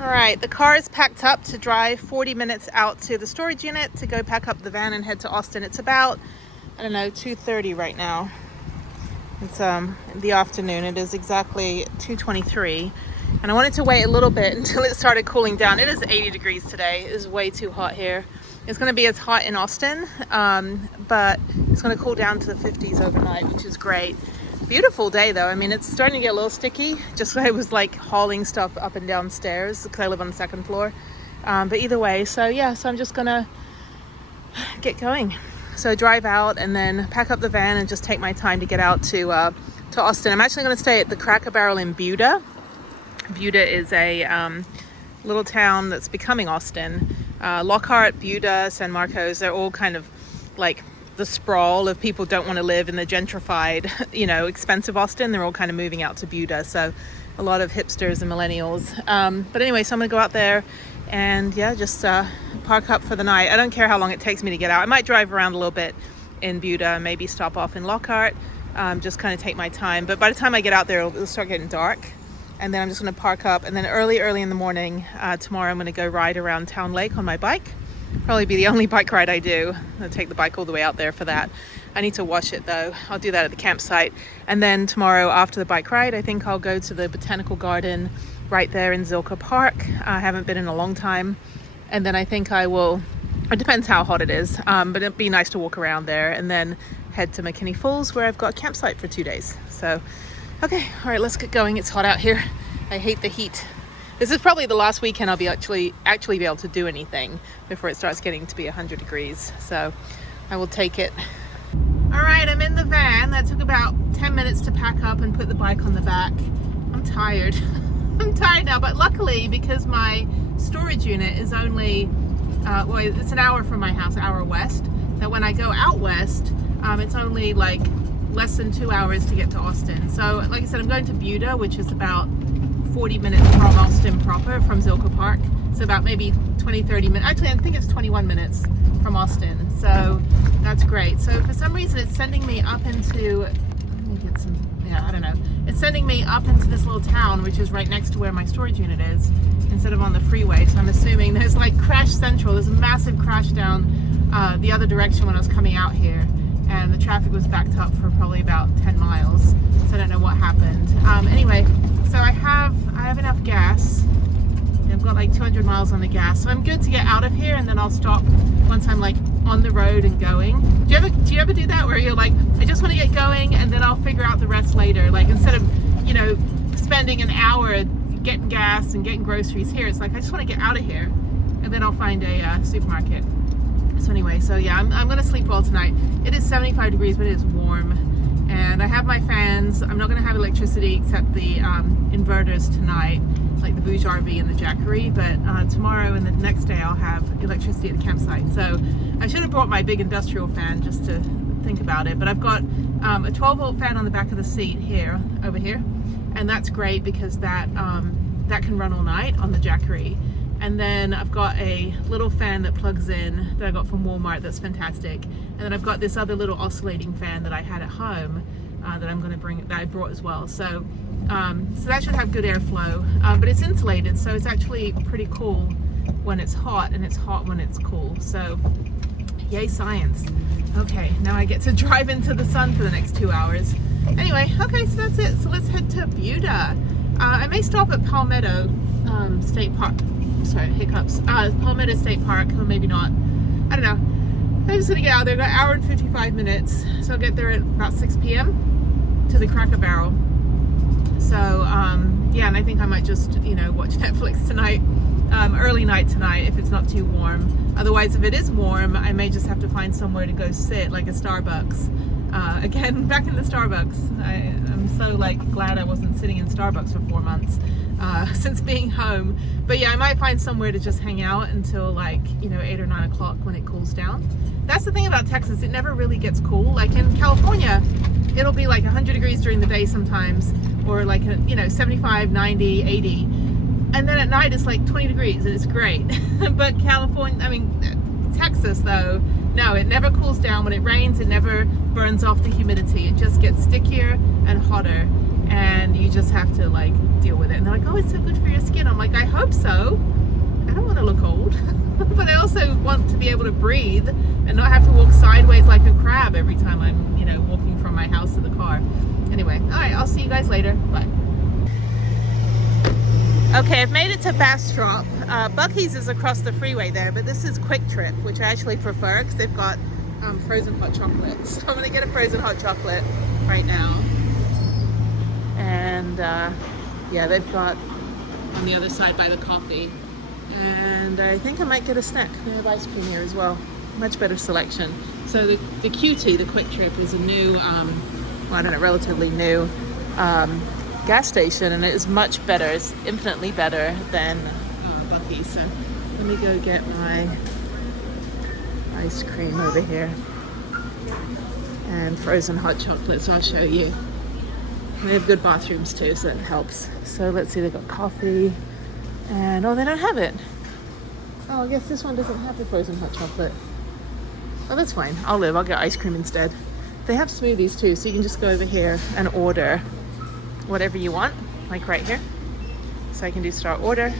All right, the car is packed up to drive 40 minutes out to the storage unit to go pack up the van and head to Austin. It's about, I don't know, 2:30 right now. It's in the afternoon. It is exactly 2:23. And I wanted to wait a little bit until it started cooling down. It is 80 degrees today. It is way too hot here. It's going to be as hot in Austin, but it's going to cool down to the 50s overnight, which is great. Beautiful day though. I mean, it's starting to get a little sticky. Just I was like hauling stuff up and down stairs because I live on the second floor. But either way, so yeah, so I'm just gonna get going. So drive out and then pack up the van and just take my time to get out to Austin. I'm actually gonna stay at the Cracker Barrel in Buda. Buda is a little town that's becoming Austin. Lockhart, Buda, San Marcos, they're all kind of like the sprawl of people don't want to live in the gentrified, you know, expensive Austin. They're all kind of moving out to Buda. So a lot of hipsters and millennials. But anyway, so I'm gonna go out there and yeah, just park up for the night. I don't care how long it takes me to get out. I might drive around a little bit in Buda, maybe stop off in Lockhart, just kind of take my time. But by the time I get out there, it'll start getting dark. And then I'm just gonna park up. And then early in the morning, tomorrow I'm gonna go ride around Town Lake on my bike. Probably be the only bike ride I do. I'll take the bike all the way out there for that. I need to wash it though. I'll do that at the campsite. And then tomorrow after the bike ride, I think I'll go to the botanical garden right there in Zilker Park. I haven't been in a long time. And then I think I will, it depends how hot it is, but it'd be nice to walk around there and then head to McKinney Falls where I've got a campsite for 2 days. So, okay, all right, let's get going. It's hot out here. I hate the heat. This is probably the last weekend I'll be actually be able to do anything before it starts getting to be 100 degrees. So I will take it. All right, I'm in the van. That took about 10 minutes to pack up and put the bike on the back. I'm tired. I'm tired now, but luckily because my storage unit is only, well, it's an hour from my house, an hour west, that when I go out west, it's only like less than 2 hours to get to Austin. So like I said, I'm going to Buda, which is about 40 minutes from Austin proper, from Zilker Park. So about maybe 20, 30 minutes. Actually, I think it's 21 minutes from Austin. So that's great. So for some reason, it's sending me up into, let me get some, yeah, I don't know. It's sending me up into this little town, which is right next to where my storage unit is, instead of on the freeway. So I'm assuming there's like Crash Central. There's a massive crash down the other direction when I was coming out here. And the traffic was backed up for probably about 10 miles. So I don't know what happened. Anyway, so I have enough gas. I've got like 200 miles on the gas. So I'm good to get out of here and then I'll stop once I'm like on the road and going. Do you ever do that where you're like, I just want to get going and then I'll figure out the rest later? Like instead of, you know, spending an hour getting gas and getting groceries here, it's like, I just want to get out of here and then I'll find a supermarket. So anyway, so yeah, I'm gonna sleep well tonight. It is 75 degrees, but it is warm. And I have my fans. I'm not gonna have electricity except the inverters tonight, like the Bouge RV and the Jackery, but tomorrow and the next day I'll have electricity at the campsite. So I should have brought my big industrial fan just to think about it, but I've got a 12 volt fan on the back of the seat here, over here. And that's great because that can run all night on the Jackery. And then I've got a little fan that plugs in that I got from Walmart that's fantastic. And then I've got this other little oscillating fan that I had at home that I'm going to bring, that I brought as well. So, so that should have good airflow, but it's insulated, so it's actually pretty cool when it's hot and it's hot when it's cool. So yay science. Okay, now I get to drive into the sun for the next 2 hours. Anyway, okay, so that's it. So let's head to Buda. I may stop at Palmetto State Park. Sorry, hiccups. Palmetto State Park, or maybe not. I don't know. I'm just gonna get out there. Got an hour and 55 minutes. So I'll get there at about 6 p.m. to the Cracker Barrel. So, yeah, and I think I might just, you know, watch Netflix tonight. Early night tonight if it's not too warm. Otherwise, if it is warm, I may just have to find somewhere to go sit, like a Starbucks. Again, back in the Starbucks. I'm so like glad I wasn't sitting in Starbucks for 4 months since being home. But yeah, I might find somewhere to just hang out until like, you know, 8 or 9 o'clock when it cools down. That's the thing about Texas, it never really gets cool. Like in California, it'll be like 100 degrees during the day sometimes, or like, you know, 75, 90, 80. And then at night it's like 20 degrees and it's great. But California, I mean, Texas though, no, it never cools down. When it rains, it never burns off the humidity. It just gets stickier and hotter. and you just have to like deal with it. And they're like, oh, it's so good for your skin. I'm like, I hope so. I don't want to look old, but I also want to be able to breathe and not have to walk sideways like a crab every time I'm, you know, walking from my house to the car. Anyway, all right, I'll see you guys later. Bye. Okay, I've made it to Bastrop. Bucky's is across the freeway there, but this is Quick Trip, which I actually prefer because they've got frozen hot chocolate. So I'm gonna get a frozen hot chocolate right now. And yeah, they've got on the other side by the coffee. And I think I might get a snack. They have ice cream here as well. Much better selection. So the QT, the Quick Trip, is a new, well, I don't know, relatively new gas station, and it is much better. It's infinitely better than Bucky's. So let me go get my ice cream over here and frozen hot chocolate. So I'll show you. They have good bathrooms too, so that helps. So let's see, they've got coffee, and oh, they don't have it. Oh, I guess this one doesn't have the frozen hot chocolate. Oh, that's fine. I'll get ice cream instead. They have smoothies too, so you can just go over here and order whatever you want, like right here. So I can do start order.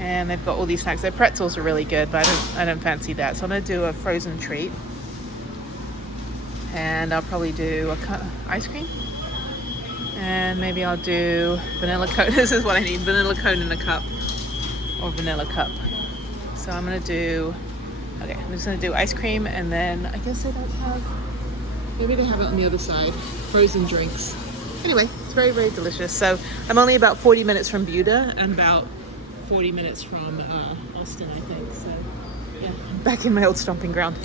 And they've got all these snacks. Their pretzels are really good, but I don't fancy that. So I'm gonna do a frozen treat. And I'll probably do ice cream. And maybe I'll do vanilla cone. This is what I need, vanilla cone in a cup. Or vanilla cup. So I'm gonna do, okay, I'm just gonna do ice cream, and then I guess they don't have, maybe they have it on the other side, frozen drinks. Anyway, it's very, very delicious. So I'm only about 40 minutes from Buda and about 40 minutes from Austin, I think. So yeah, I'm back in my old stomping ground.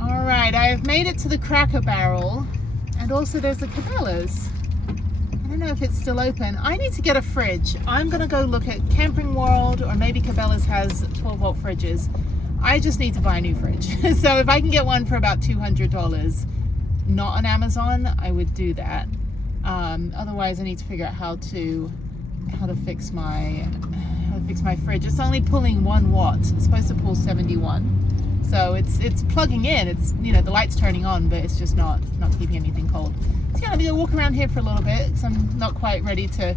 All right, I have made it to the Cracker Barrel, and also there's the Cabela's. I don't know if it's still open. I need to get a fridge. I'm gonna go look at Camping World, or maybe Cabela's has 12-volt fridges. I just need to buy a new fridge. So if I can get one for about $200, not on Amazon, I would do that. Otherwise, I need to figure out how to fix my fridge. It's only pulling 1 watt. It's supposed to pull 71. So it's plugging in. It's, you know, the light's turning on, but it's just not keeping anything cold. So yeah, I'm gonna walk around here for a little bit because I'm not quite ready to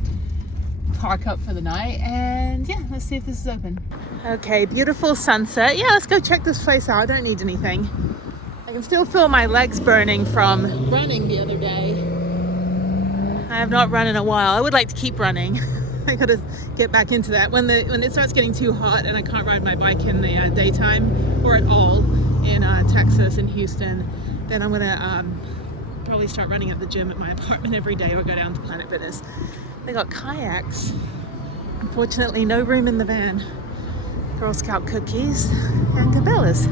park up for the night. And yeah, let's see if this is open. Okay, beautiful sunset. Yeah, let's go check this place out. I don't need anything. I can still feel my legs burning from running the other day. I have not run in a while. I would like to keep running. I gotta get back into that. When it starts getting too hot and I can't ride my bike in the daytime or at all in Texas and Houston, then I'm gonna probably start running at the gym at my apartment every day or go down to Planet Fitness. They got kayaks. Unfortunately, no room in the van. Girl Scout cookies and Cabela's.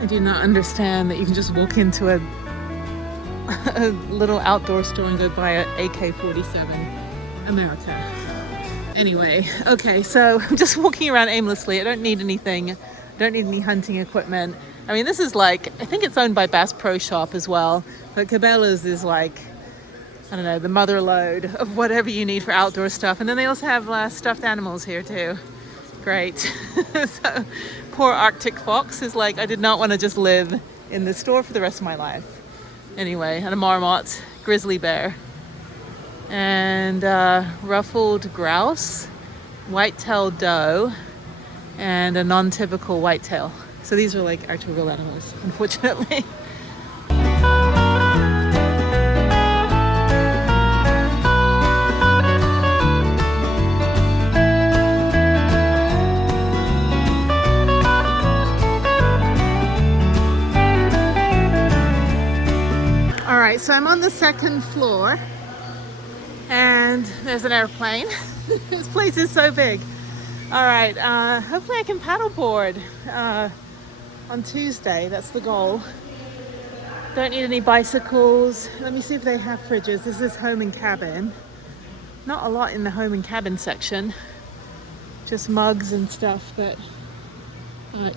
I do not understand that you can just walk into a little outdoor store and go buy an AK-47. America. Anyway, okay, so I'm just walking around aimlessly. I don't need anything. I don't need any hunting equipment. I mean, this is like, I think it's owned by Bass Pro Shop as well, but Cabela's is like, I don't know, the mother lode of whatever you need for outdoor stuff. And then they also have stuffed animals here too. Great. So poor Arctic Fox is like, I did not want to just live in this store for the rest of my life. Anyway, and a marmot, grizzly bear, and ruffled grouse, white-tailed doe, and a non-typical whitetail. So these are like actual real animals, unfortunately. All right, so I'm on the second floor. And there's an airplane. This place is so big. All right, hopefully I can paddleboard on Tuesday. That's the goal. Don't need any bicycles. Let me see if they have fridges. This is home and cabin. Not a lot in the home and cabin section, just mugs and stuff, but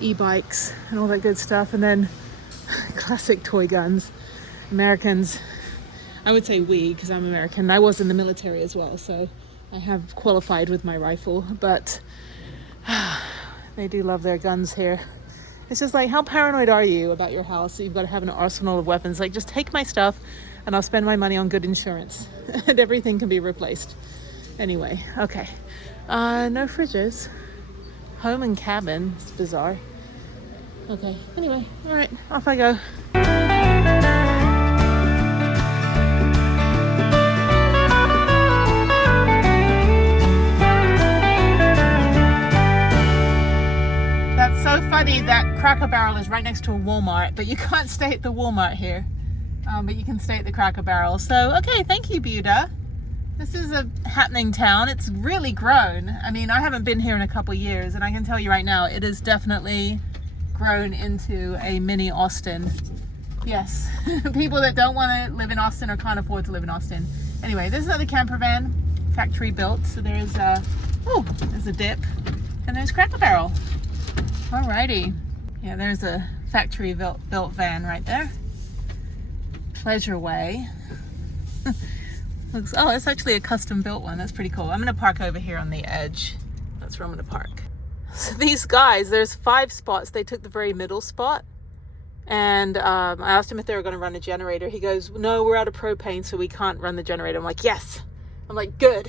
e-bikes and all that good stuff. And then classic toy guns. Americans, I would say we, because I'm American. I was in the military as well, so I have qualified with my rifle, but they do love their guns here. It's just like, how paranoid are you about your house that you've got to have an arsenal of weapons? Like, just take my stuff and I'll spend my money on good insurance and everything can be replaced. Anyway, okay. No fridges. Home and cabin. It's bizarre. Okay, anyway, all right, off I go. So funny that Cracker Barrel is right next to a Walmart, but you can't stay at the Walmart here, but you can stay at the Cracker Barrel. So, okay, thank you, Buda. This is a happening town. It's really grown. I mean, I haven't been here in a couple years, and I can tell you right now, it has definitely grown into a mini Austin. Yes, people that don't want to live in Austin or can't afford to live in Austin. Anyway, this is another camper van, factory built. So there's there's a dip, and there's Cracker Barrel. Alrighty, yeah, there's a factory built van right there. Pleasure Way. Looks, oh, it's actually a custom built one. That's pretty cool. I'm gonna park over here on the edge. That's where I'm gonna park. So these guys, there's 5 spots. They took the very middle spot, and I asked him if they were gonna run a generator. He goes, no, we're out of propane, so we can't run the generator. I'm like, yes. I'm like, good.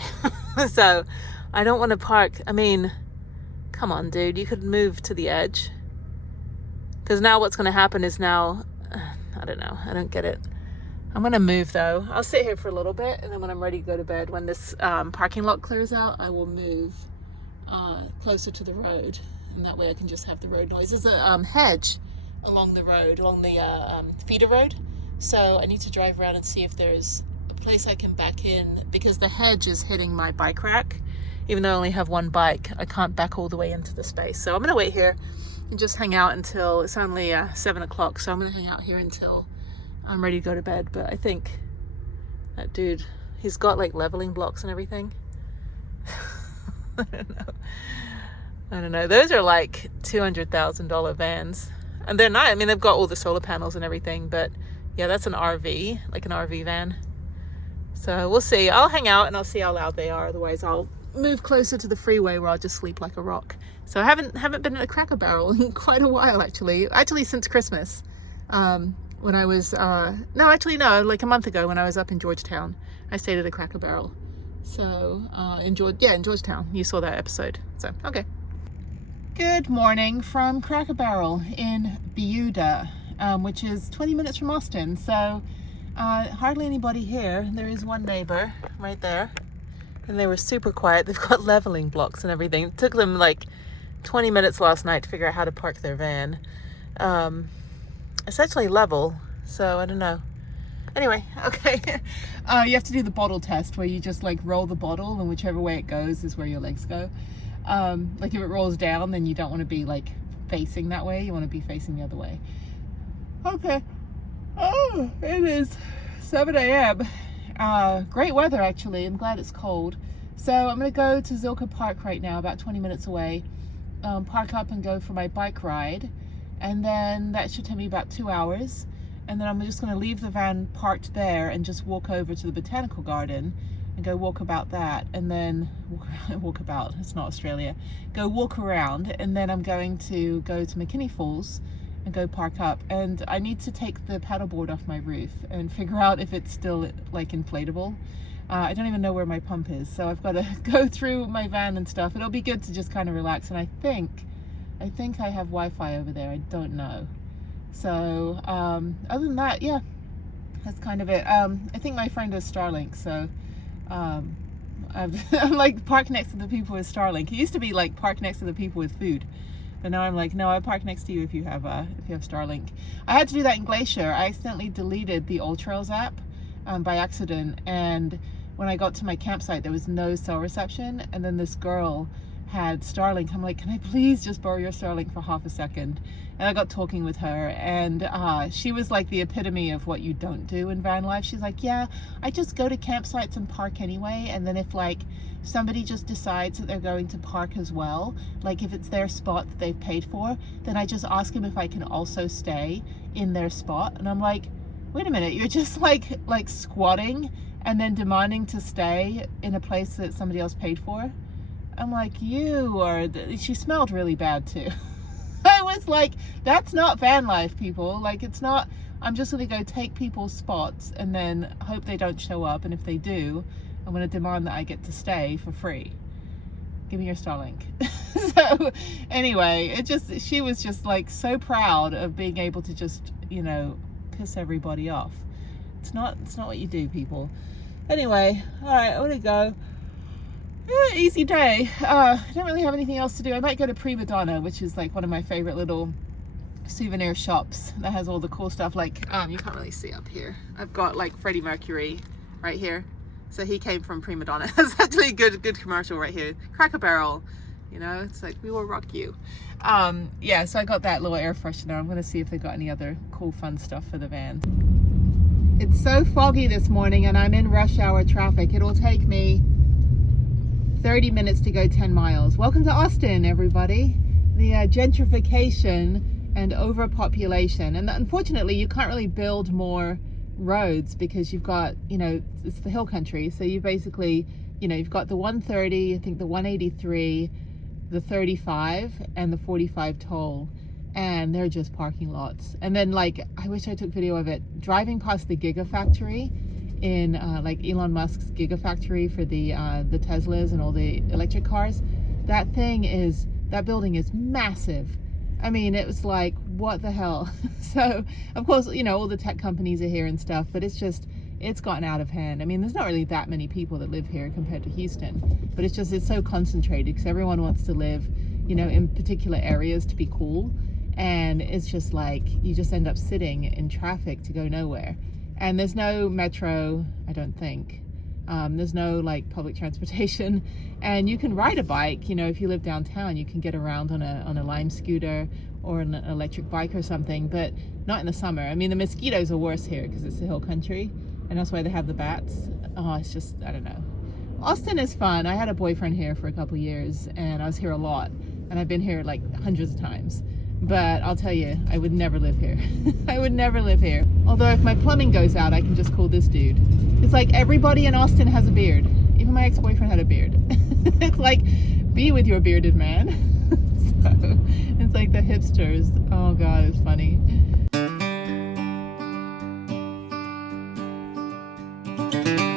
So I don't want to park. I mean, come on, dude, you could move to the edge. Because now what's going to happen is now, I don't know, I don't get it. I'm going to move though. I'll sit here for a little bit, and then when I'm ready to go to bed, when this parking lot clears out, I will move closer to the road. And that way I can just have the road noise. There's a hedge along the road, along the feeder road. So I need to drive around and see if there's a place I can back in, because the hedge is hitting my bike rack. Even though I only have one bike, I can't back all the way into the space. So I'm gonna wait here and just hang out until, it's only 7 o'clock. So I'm gonna hang out here until I'm ready to go to bed. But I think that dude, he's got like leveling blocks and everything. I don't know. Those are like $200,000 vans. And they're not, I mean, they've got all the solar panels and everything, but yeah, that's an RV, like an RV van. So we'll see. I'll hang out and I'll see how loud they are. Otherwise I'll move closer to the freeway where I'll just sleep like a rock. So I haven't been at a Cracker Barrel in quite a while, actually since Christmas, when I was no, like a month ago when I was up in Georgetown. I stayed at a Cracker Barrel. So in Georgetown, you saw that episode. So okay, good morning from Cracker Barrel in Buda, which is 20 minutes from Austin. So hardly anybody here. There is one neighbor right there, and they were super quiet. They've got leveling blocks and everything. It took them like 20 minutes last night to figure out how to park their van. It's actually level, so I don't know. Anyway, okay. You have to do the bottle test where you just like roll the bottle, and whichever way it goes is where your legs go. Like if it rolls down, then you don't want to be like facing that way. You want to be facing the other way. Okay. Oh, it is 7 a.m. Great weather, actually. I'm glad it's cold. So I'm going to go to Zilker Park right now, about 20 minutes away. Park up and go for my bike ride. And then that should take me about 2 hours. And then I'm just going to leave the van parked there and just walk over to the botanical garden and go walk about that. And then walk about, it's not Australia. Go walk around. And then I'm going to go to McKinney Falls and go park up. And I need to take the paddleboard off my roof and figure out if it's still like inflatable. I don't even know where my pump is, so I've got to go through my van and stuff. It'll be good to just kind of relax, and I think I have Wi-Fi over there. I don't know. So other than that, yeah, that's kind of it. I think my friend has Starlink, so I'm like parked next to the people with Starlink. It used to be like parked next to the people with food, but now I'm like, no, I park next to you if you have Starlink. I had to do that in Glacier. I accidentally deleted the All Trails app by accident, and when I got to my campsite there was no cell reception, and then this girl had Starlink. I'm like, can I please just borrow your Starlink for half a second? And I got talking with her, and she was like the epitome of what you don't do in van life. She's like, yeah, I just go to campsites and park anyway, and then if like somebody just decides that they're going to park as well, like if it's their spot that they've paid for, then I just ask them if I can also stay in their spot. And I'm like, wait a minute, you're just like squatting and then demanding to stay in a place that somebody else paid for? I'm like, you are, she smelled really bad too. I was like, that's not van life, people. Like, it's not, I'm just gonna go take people's spots and then hope they don't show up. And if they do, I'm gonna demand that I get to stay for free. Give me your Starlink. So anyway, she was just like so proud of being able to just, you know, piss everybody off. It's not what you do, people. Anyway, all right, I want to go. Easy day. I don't really have anything else to do. I might go to Prima Donna, which is like one of my favorite little souvenir shops that has all the cool stuff. Like you can't really see up here. I've got like Freddie Mercury right here. So he came from Prima Donna. That's actually a good commercial right here. Cracker Barrel. You know, it's like, we will rock you. Yeah, so I got that little air freshener. I'm gonna see if they got any other cool fun stuff for the van. It's so foggy this morning and I'm in rush hour traffic. It'll take me 30 minutes to go 10 miles. Welcome to Austin, everybody. The gentrification and overpopulation. And unfortunately, you can't really build more roads because you've got, you know, it's the hill country. So you basically, you know, you've got the 130, I think the 183, the 35 and the 45 toll, and they're just parking lots. And then like, I wish I took video of it, driving past the Gigafactory in like Elon Musk's Gigafactory for the Teslas and all the electric cars. That building is massive. I mean, it was like, what the hell? So of course, you know, all the tech companies are here and stuff, but it's gotten out of hand. I mean, there's not really that many people that live here compared to Houston, but it's so concentrated because everyone wants to live, you know, in particular areas to be cool. And it's just like, you just end up sitting in traffic to go nowhere. And there's no metro, I don't think. There's no like public transportation, and you can ride a bike. You know, if you live downtown, you can get around on a Lime scooter or an electric bike or something, but not in the summer. I mean, the mosquitoes are worse here because it's the hill country, and that's why they have the bats. Oh, it's just, I don't know. Austin is fun. I had a boyfriend here for a couple years, and I was here a lot, and I've been here like hundreds of times. But I'll tell you, I would never live here. I would never live here. Although if my plumbing goes out, I can just call this dude. It's like everybody in Austin has a beard. Even my ex-boyfriend had a beard. It's like, be with your bearded man. So it's like the hipsters. Oh God, it's funny.